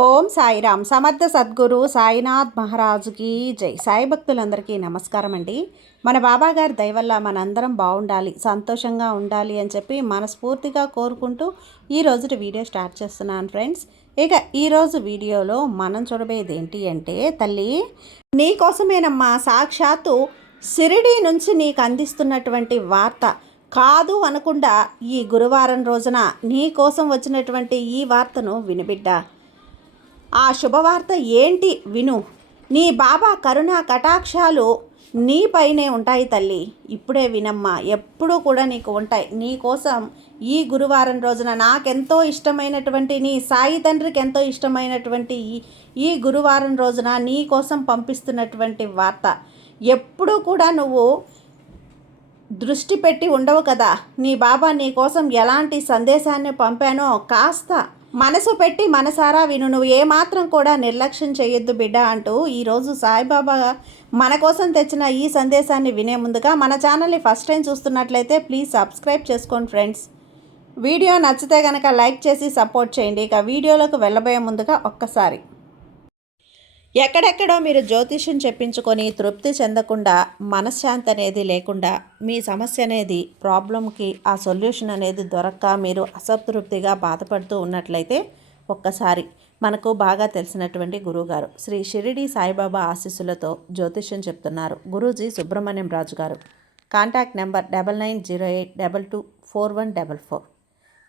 ఓం సాయిరామ్. సమర్థ సద్గురు సాయినాథ్ మహారాజుకి జై. సాయి భక్తులందరికీ నమస్కారం అండి. మన బాబాగారి దయ వల్ల మనందరం బాగుండాలి, సంతోషంగా ఉండాలి అని చెప్పి మనస్ఫూర్తిగా కోరుకుంటూ ఈరోజు వీడియో స్టార్ట్ చేస్తున్నాను ఫ్రెండ్స్. ఇక ఈరోజు వీడియోలో మనం చూడబోయేది ఏంటి అంటే, తల్లి నీకోసమేనమ్మా సాక్షాత్తు షిరిడీ నుంచి నీకు అందిస్తున్నటువంటి వార్త. కాదు అనకుండా ఈ గురువారం రోజున నీ కోసం వచ్చినటువంటి ఈ వార్తను వినిబిడ్డా. ఆ శుభవార్త ఏంటి విను. నీ బాబా కరుణా కటాక్షాలు నీపైనే ఉంటాయి తల్లి. ఇప్పుడే వినమ్మా, ఎప్పుడూ కూడా నీకు ఉంటాయి. నీ కోసం ఈ గురువారం రోజున నాకెంతో ఇష్టమైనటువంటి నీ సాయి తండ్రికి ఎంతో ఇష్టమైనటువంటి ఈ గురువారం రోజున నీ కోసం పంపిస్తున్నటువంటి వార్త. ఎప్పుడూ కూడా నువ్వు దృష్టి పెట్టి ఉండవు కదా, నీ బాబా నీ కోసం ఎలాంటి సందేశాన్ని పంపానో కాస్త మనసు పెట్టి మనసారా విను. నువ్వు ఏమాత్రం కూడా నిర్లక్ష్యం చేయొద్దు బిడ్డ అంటూ ఈరోజు సాయిబాబా మన కోసం తెచ్చిన ఈ సందేశాన్ని వినే ముందుగా మన ఛానల్ని ఫస్ట్ టైం చూస్తున్నట్లయితే ప్లీజ్ సబ్స్క్రైబ్ చేసుకోండి ఫ్రెండ్స్. వీడియో నచ్చితే కనుక లైక్ చేసి సపోర్ట్ చేయండి. ఇక వీడియోలోకి వెళ్ళబోయే ముందుగా ఒక్కసారి, ఎక్కడెక్కడో మీరు జ్యోతిష్యం చెప్పించుకొని తృప్తి చెందకుండా, మనశ్శాంతి అనేది లేకుండా, మీ సమస్య అనేది ప్రాబ్లంకి ఆ సొల్యూషన్ అనేది దొరక్క మీరు అసంతృప్తిగా బాధపడుతూ ఉన్నట్లయితే ఒక్కసారి మనకు బాగా తెలిసినటువంటి గురువుగారు శ్రీ షిరిడి సాయిబాబా ఆశీస్సులతో జ్యోతిష్యం చెప్తున్నారు గురూజీ సుబ్రహ్మణ్యం రాజు గారు. Contact number 9908224144.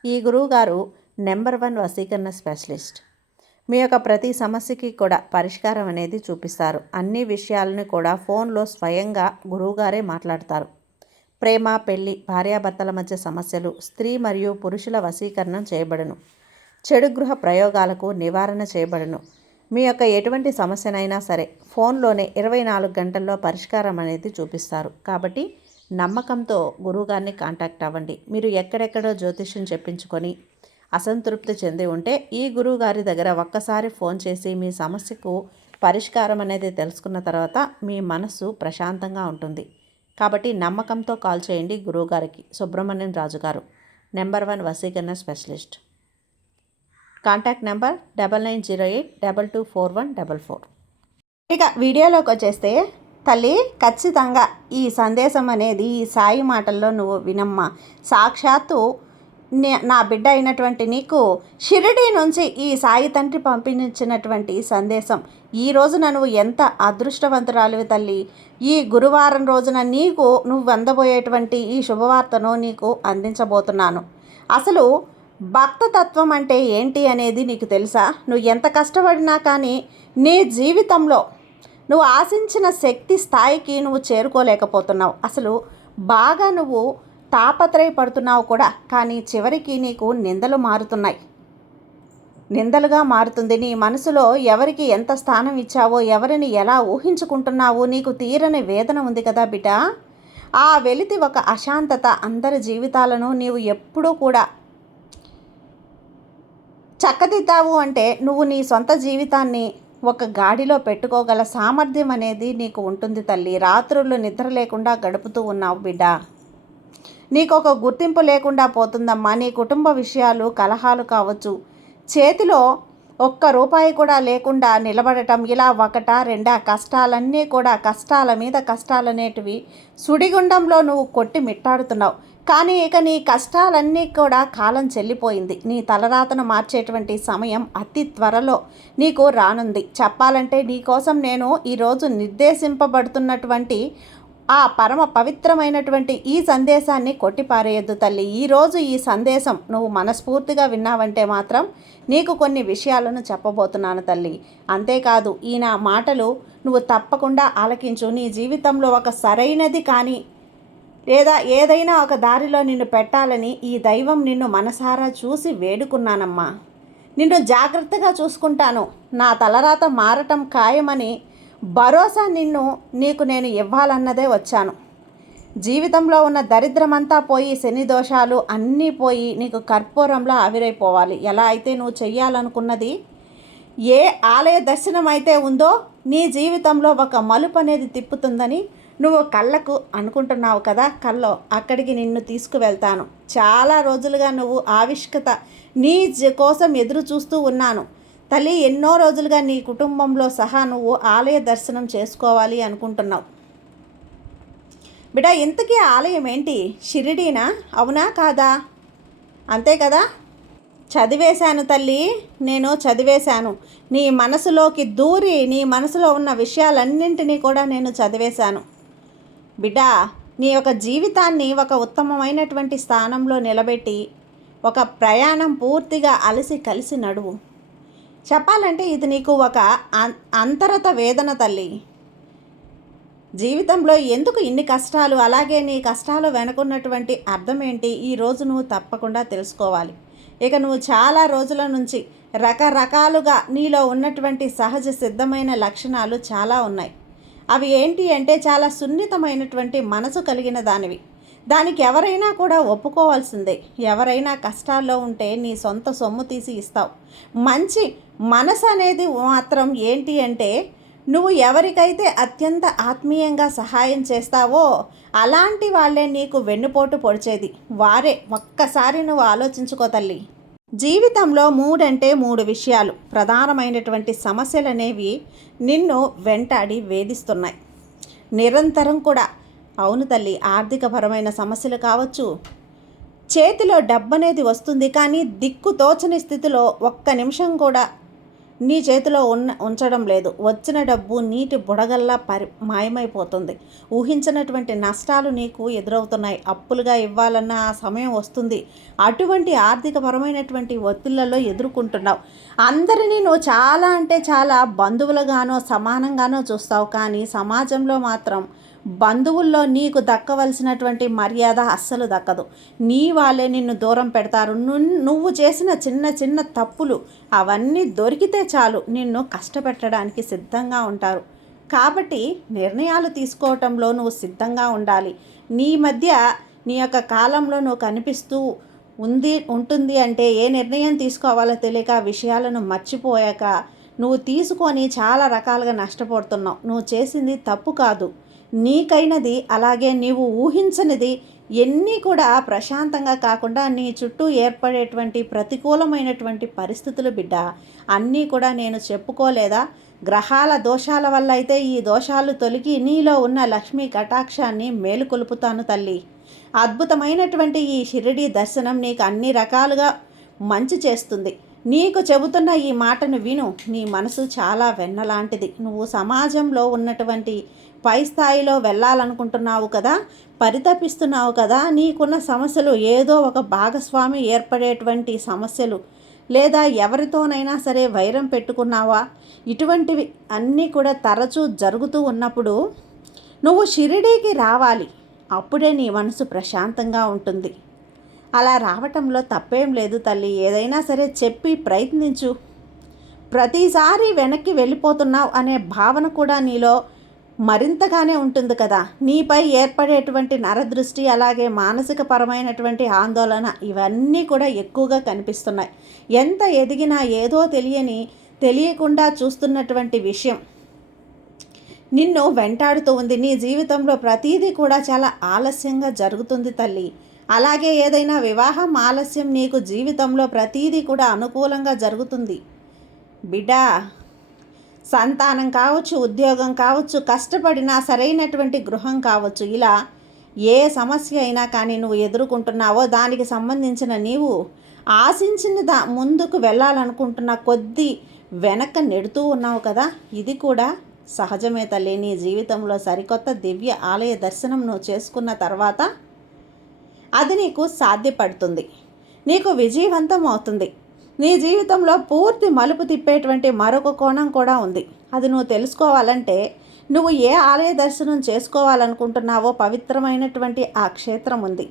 ఈ గురువుగారు నెంబర్ 1 వశీకరణ స్పెషలిస్ట్. మీ యొక్క ప్రతి సమస్యకి కూడా పరిష్కారం అనేది చూపిస్తారు. అన్ని విషయాలను కూడా ఫోన్లో స్వయంగా గురువుగారే మాట్లాడతారు. ప్రేమ, పెళ్లి, భార్యాభర్తల మధ్య సమస్యలు, స్త్రీ మరియు పురుషుల వశీకరణం చేయబడును. చెడు గృహ ప్రయోగాలకు నివారణ చేయబడును. మీ యొక్క ఎటువంటి సమస్యనైనా సరే ఫోన్లోనే 24 గంటల్లో పరిష్కారం అనేది చూపిస్తారు. కాబట్టి నమ్మకంతో గురువుగారిని కాంటాక్ట్ అవ్వండి. మీరు ఎక్కడెక్కడో జ్యోతిష్యం చెప్పించుకొని అసంతృప్తి చెంది ఉంటే ఈ గురువు గారి దగ్గర ఒక్కసారి ఫోన్ చేసి మీ సమస్యకు పరిష్కారం అనేది తెలుసుకున్న తర్వాత మీ మనసు ప్రశాంతంగా ఉంటుంది. కాబట్టి నమ్మకంతో కాల్ చేయండి గురువుగారికి. సుబ్రహ్మణ్యం రాజు గారు, నెంబర్ 1 వశీకరణ స్పెషలిస్ట్. Contact number 9908224144. ఇక వీడియోలోకి వచ్చేస్తే తల్లి, ఖచ్చితంగా ఈ సందేశం అనేది ఈ సాయి మాటల్లో నువ్వు వినమ్మా. సాక్షాత్తు నా బిడ్డ అయినటువంటి నీకు షిరిడీ నుంచి ఈ సాయి తండ్రి పంపించినటువంటి సందేశం. ఈ రోజున నువ్వు ఎంత అదృష్టవంతురాలివి తల్లి. ఈ గురువారం రోజున నువ్వు అందబోయేటువంటి ఈ శుభవార్తను నీకు అందించబోతున్నాను. అసలు భక్తతత్వం అంటే ఏంటి అనేది నీకు తెలుసా? నువ్వు ఎంత కష్టపడినా కానీ నీ జీవితంలో నువ్వు ఆశించిన శక్తి స్థాయికి నువ్వు చేరుకోలేకపోతున్నావు. అసలు బాగా నువ్వు తాపత్రయపడుతున్నావు కూడా, కానీ చివరికి నీకు నిందలుగా మారుతుంది. నీ మనసులో ఎవరికి ఎంత స్థానం ఇచ్చావో, ఎవరిని ఎలా ఊహించుకుంటున్నావో నీకు తీరని వేదన ఉంది కదా బిడ్డ. ఆ వెలితి ఒక అశాంతత అందరి జీవితాలను నీవు ఎప్పుడూ కూడా చక్కదిద్దావు అంటే నువ్వు నీ సొంత జీవితాన్ని ఒక గాడిలో పెట్టుకోగల సామర్థ్యం అనేది నీకు ఉంటుంది తల్లి. రాత్రులు నిద్ర లేకుండా గడుపుతూ ఉన్నావు బిడ్డ. నీకు ఒక గుర్తింపు లేకుండా పోతుందమ్మా. నీ కుటుంబ విషయాలు, కలహాలు కావచ్చు, చేతిలో ఒక్క రూపాయి కూడా లేకుండా నిలబడటం, ఇలా ఒకటా రెండా కష్టాలన్నీ కూడా కష్టాల మీద కష్టాలనేటివి సుడిగుండంలో నువ్వు కొట్టి మిట్టాడుతున్నావు. కానీ ఇక నీ కష్టాలన్నీ కూడా కాలం చెల్లిపోయింది. నీ తలరాతను మార్చేటువంటి సమయం అతి త్వరలో నీకు రానుంది. చెప్పాలంటే నీకోసం నేను ఈరోజు నిర్దేశింపబడుతున్నటువంటి ఆ పరమ పవిత్రమైనటువంటి ఈ సందేశాన్ని కొట్టిపారేయొద్దు తల్లి. ఈరోజు ఈ సందేశం నువ్వు మనస్ఫూర్తిగా విన్నావంటే మాత్రం నీకు కొన్ని విషయాలను చెప్పబోతున్నాను తల్లి. అంతేకాదు ఈ నా మాటలు నువ్వు తప్పకుండా ఆలకించు. నీ జీవితంలో ఒక సరైనది కానీ లేదా ఏదైనా ఒక దారిలో నిన్ను పెట్టాలని ఈ దైవం నిన్ను మనసారా చూసి వేడుకున్నానమ్మా. నిన్ను జాగ్రత్తగా చూసుకుంటాను. నా తలరాత మారటం ఖాయమని భరోసా నీకు నేను ఇవ్వాలన్నదే వచ్చాను. జీవితంలో ఉన్న దరిద్రమంతా పోయి, శని దోషాలు అన్నీ పోయి నీకు కర్పూరంలో ఆవిరైపోవాలి. ఎలా అయితే నువ్వు చెయ్యాలనుకున్నది, ఏ ఆలయ దర్శనం అయితే ఉందో నీ జీవితంలో ఒక మలుపు అనేది తిప్పుతుందని నువ్వు కళ్ళకు అనుకుంటున్నావు కదా, కల్లో అక్కడికి నిన్ను తీసుకువెళ్తాను. చాలా రోజులుగా నువ్వు ఆవిష్కత నీ కోసం ఎదురు చూస్తూ ఉన్నాను. తల్లి, ఎన్నో రోజులుగా నీ కుటుంబంలో సహా నువ్వు ఆలయ దర్శనం చేసుకోవాలి అనుకుంటున్నావు. బిడ్డ, ఇంతకీ ఆలయం ఏంటి? షిరిడీనా? అవునా కాదా? అంతే కదా? చదివేశాను తల్లి, నేను చదివేశాను. నీ మనసులోకి దూరి నీ మనసులో ఉన్న విషయాలన్నింటినీ కూడా నేను చదివేశాను. బిడ్డ, నీ యొక్క జీవితాన్ని ఒక ఉత్తమమైనటువంటి స్థానంలో నిలబెట్టి ఒక ప్రయాణం పూర్తిగా అలసి కలిసి నడువు. చెప్పాలంటే ఇది నీకు ఒక అంతరత వేదన తల్లి. జీవితంలో ఎందుకు ఇన్ని కష్టాలు, అలాగే నీ కష్టాలు వెనుకున్నటువంటి అర్థం ఏంటి, ఈరోజు నువ్వు తప్పకుండా తెలుసుకోవాలి. ఇక నువ్వు చాలా రోజుల నుంచి రకరకాలుగా నీలో ఉన్నటువంటి సహజ సిద్ధమైన లక్షణాలు చాలా ఉన్నాయి. అవి ఏంటి అంటే చాలా సున్నితమైనటువంటి మనసు కలిగిన దానివి. దానికి ఎవరైనా కూడా ఒప్పుకోవాల్సిందే. ఎవరైనా కష్టాల్లో ఉంటే నీ సొంత సొమ్ము తీసి ఇస్తావు. మంచి మనసు అనేది మాత్రం ఏంటి అంటే, నువ్వు ఎవరికైతే అత్యంత ఆత్మీయంగా సహాయం చేస్తావో అలాంటి వాళ్ళే నీకు వెన్నుపోటు పొడిచేది. వారే. ఒక్కసారి నువ్వు ఆలోచించుకో తల్లి. జీవితంలో 3 విషయాలు, ప్రధానమైనటువంటి సమస్యలు అనేవి నిన్ను వెంటాడి వేధిస్తున్నాయి నిరంతరం కూడా. అవును తల్లి, ఆర్థికపరమైన సమస్యలు కావచ్చు. చేతిలో డబ్బు అనేది వస్తుంది, కానీ దిక్కు తోచని స్థితిలో ఒక్క నిమిషం కూడా నీ చేతిలో ఉంచడం లేదు. వచ్చిన డబ్బు నీటి బుడగల్లా మాయమైపోతుంది. ఊహించినటువంటి నష్టాలు నీకు ఎదురవుతున్నాయి. అప్పులుగా ఇవ్వాలన్న ఆ సమయం వస్తుంది. అటువంటి ఆర్థికపరమైనటువంటి ఒత్తిళ్లలో ఎదుర్కొంటున్నావు. అందరినీ నువ్వు చాలా అంటే చాలా బంధువులుగానో సమానంగానో చూస్తావు, కానీ సమాజంలో మాత్రం బంధువుల్లో నీకు దక్కవలసినటువంటి మర్యాద అస్సలు దక్కదు. నీ వాళ్ళే నిన్ను దూరం పెడతారు. నువ్వు చేసిన చిన్న చిన్న తప్పులు అవన్నీ దొరికితే చాలు నిన్ను కష్టపెట్టడానికి సిద్ధంగా ఉంటారు. కాబట్టి నిర్ణయాలు తీసుకోవటంలో నువ్వు సిద్ధంగా ఉండాలి. నీ మధ్య నీ యొక్క కాలంలో నువ్వు కనిపిస్తూ ఉంటుంది అంటే ఏ నిర్ణయం తీసుకోవాలో తెలియక విషయాలను మర్చిపోయాక నువ్వు తీసుకొని చాలా రకాలుగా నష్టపోతున్నావు. నువ్వు చేసింది తప్పు కాదు, నీకైనది, అలాగే నీవు ఊహించనిది ఎన్నీ కూడా ప్రశాంతంగా కాకుండా నీ చుట్టూ ఏర్పడేటువంటి ప్రతికూలమైనటువంటి పరిస్థితులు బిడ్డ, అన్నీ కూడా నేను చెప్పుకోలేదా? గ్రహాల దోషాల వల్ల అయితే ఈ దోషాలు తొలగి నీలో ఉన్న లక్ష్మీ కటాక్షాన్ని మేలుకొలుపుతాను తల్లి. అద్భుతమైనటువంటి ఈ షిరిడీ దర్శనం నీకు అన్ని రకాలుగా మంచి చేస్తుంది. నీకు చెబుతున్న ఈ మాటను విను. నీ మనసు చాలా వెన్నలాంటిది. నువ్వు సమాజంలో ఉన్నటువంటి పై స్థాయిలో వెళ్ళాలనుకుంటున్నావు కదా, పరితపిస్తున్నావు కదా. నీకున్న సమస్యలు ఏదో ఒక భాగస్వామి ఏర్పడేటువంటి సమస్యలు, లేదా ఎవరితోనైనా సరే వైరం పెట్టుకున్నావా, ఇటువంటివి అన్నీ కూడా తరచూ జరుగుతూ ఉన్నప్పుడు నువ్వు షిరిడీకి రావాలి. అప్పుడే నీ మనసు ప్రశాంతంగా ఉంటుంది. అలా రావటంలో తప్పేం లేదు తల్లి. ఏదైనా సరే చెప్పి ప్రయత్నించు. ప్రతిసారి వెనక్కి వెళ్ళిపోతున్నావు అనే భావన కూడా నీలో మరింతగానే ఉంటుంది కదా. నీపై ఏర్పడేటువంటి నరదృష్టి, అలాగే మానసిక పరమైనటువంటి ఆందోళన, ఇవన్నీ కూడా ఎక్కువగా కనిపిస్తున్నాయి. ఎంత ఎదిగినా ఏదో తెలియకుండా చూస్తున్నటువంటి విషయం నిన్ను వెంటాడుతూ ఉంది. నీ జీవితంలో ప్రతీదీ కూడా చాలా ఆలస్యంగా జరుగుతుంది తల్లి. అలాగే ఏదైనా వివాహం ఆలస్యం, నీకు జీవితంలో ప్రతీదీ కూడా అనుకూలంగా జరుగుతుంది బిడ్డా. సంతానం కావచ్చు, ఉద్యోగం కావచ్చు, కష్టపడిన సరైనటువంటి గృహం కావచ్చు, ఇలా ఏ సమస్య అయినా కానీ నువ్వు ఎదుర్కొంటున్నావో దానికి సంబంధించిన నీవు ఆశించిన ముందుకు వెళ్ళాలనుకుంటున్న కొద్దీ వెనక్కి నెడుతూ ఉన్నావు కదా. ఇది కూడా సహజమే తల్లి. నీ జీవితంలో సరికొత్త దివ్య ఆలయ దర్శనం నువ్వు చేసుకున్న తర్వాత అది నీకు సాధ్యపడుతుంది, నీకు విజయవంతం అవుతుంది. నీ జీవితంలో పూర్తి మలుపు తిప్పేటువంటి మరొక కోణం కూడా ఉంది. అది నువ్వు తెలుసుకోవాలంటే నువ్వు ఏ ఆలయ దర్శనం చేసుకోవాలనుకుంటున్నావో పవిత్రమైనటువంటి ఆ క్షేత్రం ఉంది.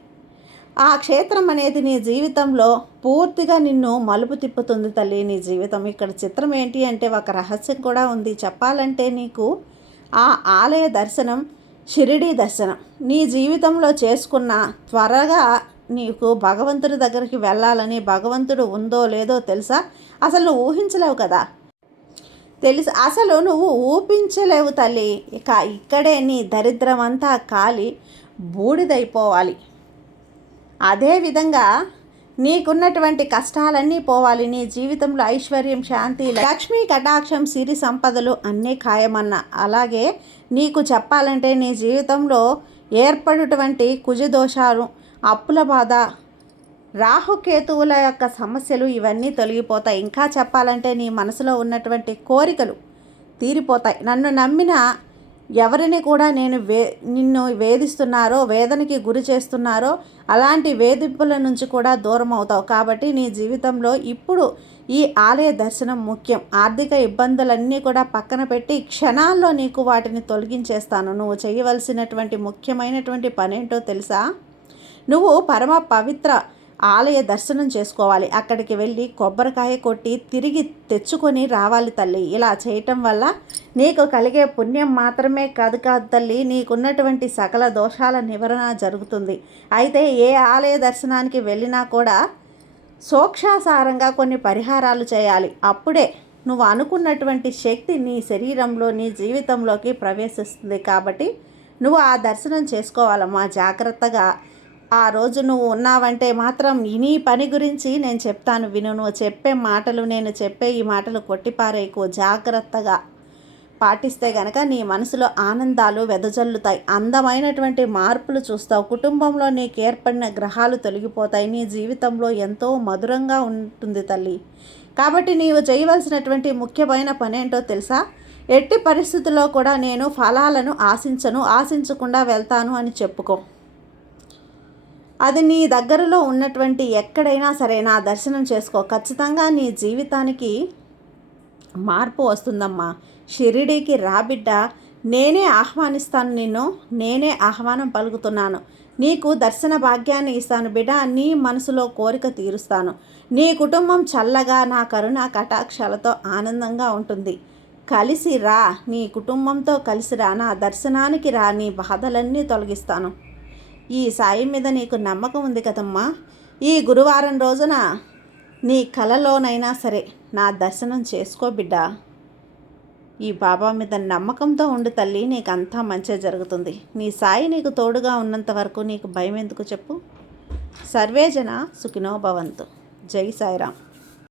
ఆ క్షేత్రం అనేది నీ జీవితంలో పూర్తిగా నిన్ను మలుపు తిప్పుతుంది తల్లి. నీ జీవితం ఇక్కడ చిత్రం ఏంటి అంటే ఒక రహస్యం కూడా ఉంది. చెప్పాలంటే నీకు ఆ ఆలయ దర్శనం, షిరిడీ దర్శనం నీ జీవితంలో చేసుకున్న త్వరగా నీకు భగవంతుడి దగ్గరికి వెళ్ళాలని, భగవంతుడు ఉందో లేదో తెలుసా, అసలు నువ్వు ఊహించలేవు కదా. అసలు నువ్వు ఊపించలేవు తల్లి. ఇక్కడే నీ దరిద్రం అంతా కాలి బూడిదైపోవాలి. అదేవిధంగా నీకున్నటువంటి కష్టాలన్నీ పోవాలి, నీ జీవితంలో ఐశ్వర్యం, శాంతి, లక్ష్మీ కటాక్షం, సిరి సంపదలు అన్నీ ఖాయమన్న. అలాగే నీకు చెప్పాలంటే నీ జీవితంలో ఏర్పడినటువంటి కుజదోషాలు, అప్పుల బాధ, రాహుకేతువుల యొక్క సమస్యలు ఇవన్నీ తొలగిపోతాయి. ఇంకా చెప్పాలంటే నీ మనసులో ఉన్నటువంటి కోరికలు తీరిపోతాయి. నన్ను నమ్మిన ఎవరిని కూడా నిన్ను వేధిస్తున్నారో, వేదనకి గురి చేస్తున్నారో అలాంటి వేధింపుల నుంచి కూడా దూరం అవుతావు. కాబట్టి నీ జీవితంలో ఇప్పుడు ఈ ఆలయ దర్శనం ముఖ్యం. ఆర్థిక ఇబ్బందులన్నీ కూడా పక్కన పెట్టి క్షణాల్లో నీకు వాటిని తొలగించేస్తాను. నువ్వు చేయవలసినటువంటి ముఖ్యమైనటువంటి పనేంటో తెలుసా? నువ్వు పరమ పవిత్ర ఆలయ దర్శనం చేసుకోవాలి. అక్కడికి వెళ్ళి కొబ్బరికాయ కొట్టి తిరిగి తెచ్చుకొని రావాలి తల్లి. ఇలా చేయటం వల్ల నీకు కలిగే పుణ్యం మాత్రమే కాదు తల్లి, నీకున్నటువంటి సకల దోషాల నివారణ జరుగుతుంది. అయితే ఏ ఆలయ దర్శనానికి వెళ్ళినా కూడా సోక్షాసారంగా కొన్ని పరిహారాలు చేయాలి. అప్పుడే నువ్వు అనుకున్నటువంటి శక్తి నీ శరీరంలో, నీ జీవితంలోకి ప్రవేశిస్తుంది. కాబట్టి నువ్వు ఆ దర్శనం చేసుకోవాలమ్మా. జాగ్రత్తగా ఆ రోజు నువ్వు ఉన్నావంటే మాత్రం నీ పని గురించి నేను చెప్తాను విను. నువ్వు చెప్పే మాటలు, నేను చెప్పే ఈ మాటలు కొట్టిపారేయకు. జాగ్రత్తగా పాటిస్తే గనక నీ మనసులో ఆనందాలు వెదజల్లుతాయి. అందమైనటువంటి మార్పులు చూస్తావు. కుటుంబంలో నీకు ఏర్పడిన గ్రహాలు తొలగిపోతాయి. నీ జీవితంలో ఎంతో మధురంగా ఉంటుంది తల్లి. కాబట్టి నీవు చేయవలసినటువంటి ముఖ్యమైన పని ఏంటో తెలుసా? ఎట్టి పరిస్థితుల్లో కూడా నేను ఫలాలను ఆశించకుండా వెళ్తాను అని చెప్పుకో. అది నీ దగ్గరలో ఉన్నటువంటి ఎక్కడైనా సరే నా దర్శనం చేసుకో. ఖచ్చితంగా నీ జీవితానికి మార్పు వస్తుందమ్మా. షిరిడీకి రా బిడ్డ, నేనే ఆహ్వానిస్తాను నిన్ను, నేనే ఆహ్వానం పలుకుతున్నాను. నీకు దర్శన భాగ్యాన్ని ఇస్తాను బిడ్డ. నీ మనసులో కోరిక తీరుస్తాను. నీ కుటుంబం చల్లగా నా కరుణ కటాక్షాలతో ఆనందంగా ఉంటుంది. కలిసి రా, నీ కుటుంబంతో కలిసి రా, నా దర్శనానికి రా, నీ బాధలన్నీ తొలగిస్తాను. ఈ సాయి మీద నీకు నమ్మకం ఉంది కదమ్మా. ఈ గురువారం రోజున నీ కలలోనైనా సరే నా దర్శనం చేసుకో బిడ్డ. ఈ బాబా మీద నమ్మకంతో ఉండు తల్లి, నీకు అంతా మంచి జరుగుతుంది. నీ సాయి నీకు తోడుగా ఉన్నంత వరకు నీకు భయం ఎందుకు చెప్పు. సర్వేజన సుఖినో భవంతు. జై సాయిరామ్.